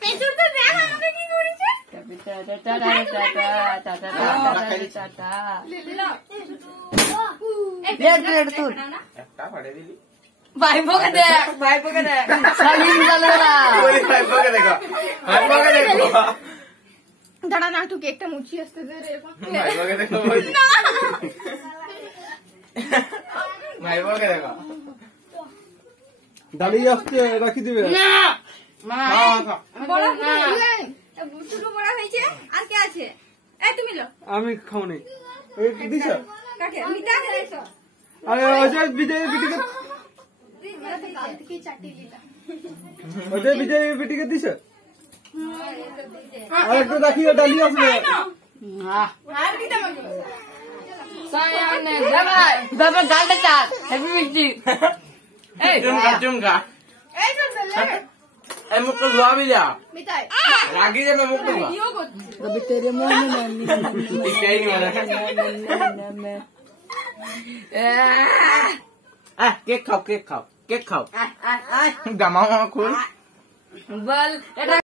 পেছনটা দেখ আমাকে কি করেছে। একটা ফাড়ে দিলি ভাইপোকে দেখ, ভাইপোকে দেখ, সালিম জানেলা ভাইপোকে দেখো, ভাইপোকে দেখো, দাঁড়া না একটু কেকটা মুছিয়ে আসতে দে রে। ভাইপোকে দেখো, ভাইপোকে দেখো। দাঁড়িয়ে আসছে রাখি দিবে না মা বড় ছোট বড় হয়েছে আর কে আছে? এই তুমি লো আমি খাও নাই দিছ কাকে মিটা দিছ আরে অজয় বিজয় বিটিকে কাল থেকে চাটি দিলাম। অজয় বিজয় বিটিকে দিছ আর একটু রাখিও ডালি আসবে আর দিতে আমাকে সায়ানে জামাই বাবা গালটা চাট হ্যাপি মিষ্টি এই চুমকা এই চল চল এই মুখটা ধোয়াবি যা মিটাই রাগি যাবে মুখটা ধোয়া ইও করছে তবে তেরে মন নানি এই নি মানে কেক খাও কেক খাও কেক খাও জামা খুল বল এটা